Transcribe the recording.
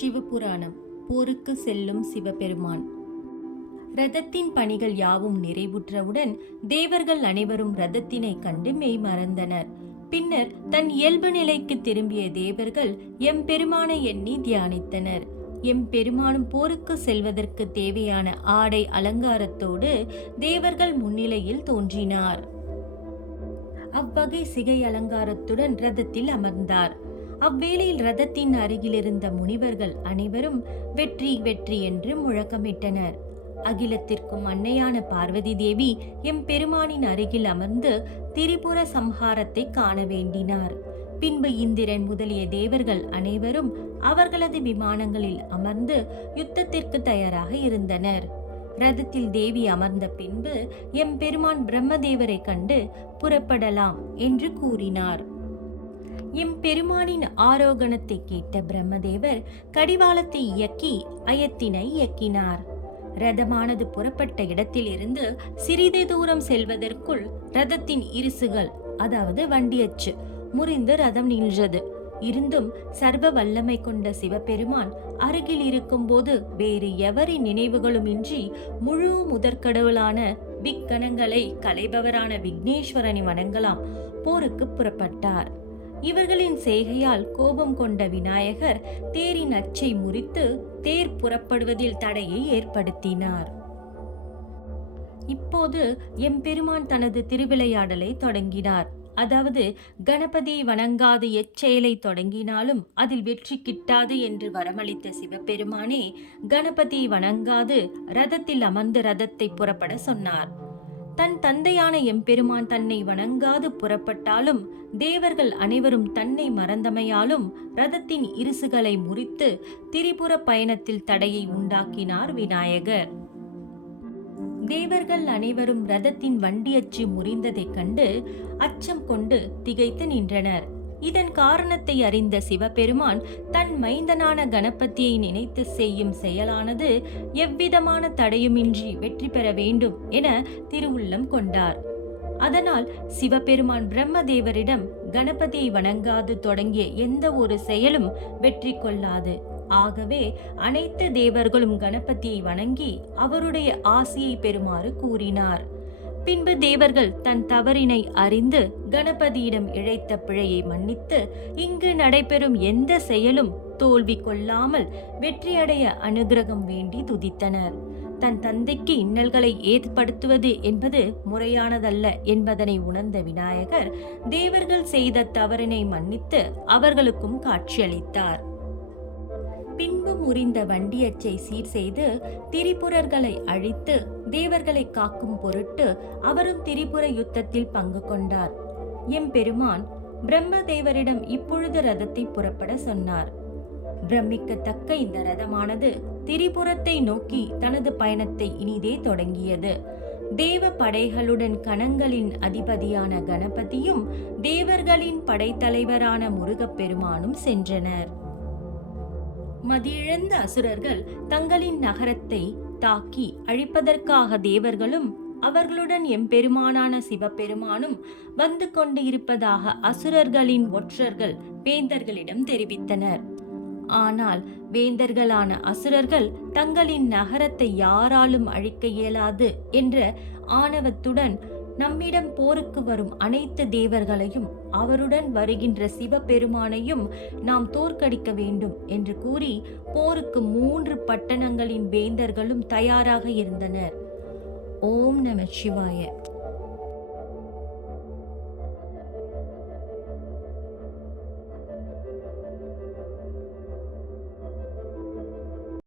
சிவபுராணம். போருக்கு செல்லும் சிவபெருமான். ரதத்தின் பணிகள் யாவும் நிறைவுற்றவுடன் தேவர்கள் அனைவரும் ரதத்தினை கண்டு மெய் மறந்தனர். பின்னர் தன் இயல்பு நிலைக்கு திரும்பிய தேவர்கள் எம்பெருமானை எண்ணி தியானித்தனர். எம்பெருமானும் போருக்கு செல்வதற்கு தேவையான ஆடை அலங்காரத்தோடு தேவர்கள் முன்னிலையில் தோன்றினார். அவ்வகை சிகை அலங்காரத்துடன் ரதத்தில் அமர்ந்தார். அவ்வேளையில் ரதத்தின் அருகில் இருந்த முனிவர்கள் அனைவரும் வெற்றி வெற்றி என்று முழக்கமிட்டனர். அகிலத்திற்கும் அன்னையான பார்வதி தேவி எம்பெருமானின் அருகில் அமர்ந்து திரிபுர சம்ஹாரத்தை காண வேண்டினார். பின்பு இந்திரன் முதலிய தேவர்கள் அனைவரும் அவர்களது விமானங்களில் அமர்ந்து யுத்தத்திற்கு தயாராக இருந்தனர். ரதத்தில் தேவி அமர்ந்த பின்பு எம்பெருமான் பிரம்மதேவரை கண்டு புறப்படலாம் என்று கூறினார். எம்பெருமானின் ஆரோகணத்தை கேட்ட பிரம்மதேவர் கடிவாளத்தை இயக்கி அயத்தினை இயக்கினார். ரதமானது புறப்பட்ட இடத்திலிருந்து சிறிது தூரம் செல்வதற்குள் ரதத்தின் இருசுகள், அதாவது வண்டியச்சு, முறிந்து ரதம் நின்றது. இருந்தும் சர்வ வல்லமை கொண்ட சிவபெருமான் அருகில் இருக்கும் போது வேறு எவரின் நினைவுகளும் இன்றி முழு முதற்கடவுளான விக்கணங்களை கலைபவரான விக்னேஸ்வரனை வணங்கலாம் போருக்கு புறப்பட்டார். இவர்களின் செய்கையால் கோபம் கொண்ட விநாயகர் தேரின் அச்சை முறித்து தேர் புறப்படுவதில் தடையை ஏற்படுத்தினார். இப்போது எம்பெருமான் தனது திருவிளையாடலை தொடங்கினார். அதாவது கணபதி வணங்காது எச்செயலை தொடங்கினாலும் அதில் வெற்றி கிட்டாது என்று வரமளித்த சிவபெருமானே கணபதி வணங்காது ரதத்தில் அமர்ந்து ரதத்தை புறப்பட சொன்னார். தன் தந்தையான எம்பெருமான் தன்னை வணங்காது புறப்பட்டாலும் தேவர்கள் அனைவரும் தன்னை மறந்தமையாலும் ரதத்தின் இருசுகளை முறித்து திரிபுர பயணத்தில் தடையை உண்டாக்கினார் விநாயகர். தேவர்கள் அனைவரும் ரதத்தின் வண்டியச்சு முறிந்ததைக் கண்டு அச்சம் கொண்டு திகைத்து நின்றனர். இதன் காரணத்தை அறிந்த சிவபெருமான் தன் மைந்தனான கணபதியை நினைத்து செய்யும் செயலானது எவ்விதமான தடையுமின்றி வெற்றி பெற வேண்டும் என திருவுள்ளம் கொண்டார். அதனால் சிவபெருமான் பிரம்மதேவரிடம் கணபதியை வணங்காது தொடங்கிய எந்த ஒரு செயலும் வெற்றி கொள்ளாது. ஆகவே அனைத்து தேவர்களும் கணபதியை வணங்கி அவருடைய ஆசியை பெறுமாறு கூறினார். பின்பு தேவர்கள் தன் தவறினை அறிந்து கணபதியிடம் இழைத்த பிழையை மன்னித்து இங்கு நடைபெறும் எந்த செயலும் தோல்வி கொள்ளாமல் வெற்றியடைய அனுகிரகம் வேண்டி துதித்தனர். தன் தந்தைக்கு இன்னல்களை ஏற்படுத்துவது என்பது முறையானதல்ல என்பதனை உணர்ந்த விநாயகர் தேவர்கள் செய்த தவறினை மன்னித்து அவர்களுக்கும் காட்சியளித்தார். பின்பு முறிந்த வண்டியச்சை சீர் செய்து திரிபுரர்களை அழித்து தேவர்களை காக்கும் பொருட்டு அவரும் திரிபுர யுத்தத்தில் பங்கு கொண்டார். எம்பெருமான் பிரம்மதேவரிடம் இப்பொழுது ரதத்தை புறப்பட சொன்னார். பிரமிக்கத்தக்க இந்த ரதமானது திரிபுரத்தை நோக்கி தனது பயணத்தை இனிதே தொடங்கியது. தேவ படைகளுடன் கணங்களின் அதிபதியான கணபதியும் தேவர்களின் படைத்தலைவரான முருகப்பெருமானும் சென்றனர். மதியிழந்த அசுரர்கள் தங்களின் நகரத்தை தாக்கி அழிப்பதற்காக தேவர்களும் அவர்களுடன் எம்பெருமானான சிவபெருமானும் வந்து கொண்டு இருப்பதாக அசுரர்களின் ஒற்றர்கள் வேந்தர்களிடம் தெரிவித்தனர். ஆனால் வேந்தர்களான அசுரர்கள் தங்களின் நகரத்தை யாராலும் அழிக்க இயலாது என்ற ஆணவத்துடன் நம்மிடம் போருக்கு வரும் அனைத்து தேவர்களையும் அவருடன் வருகின்ற சிவபெருமானையும் நாம் தோற்கடிக்க வேண்டும் என்று கூறி போருக்கு 3 பட்டணங்களின் வேந்தர்களும் தயாராக இருந்தனர். ஓம் நம சிவாய.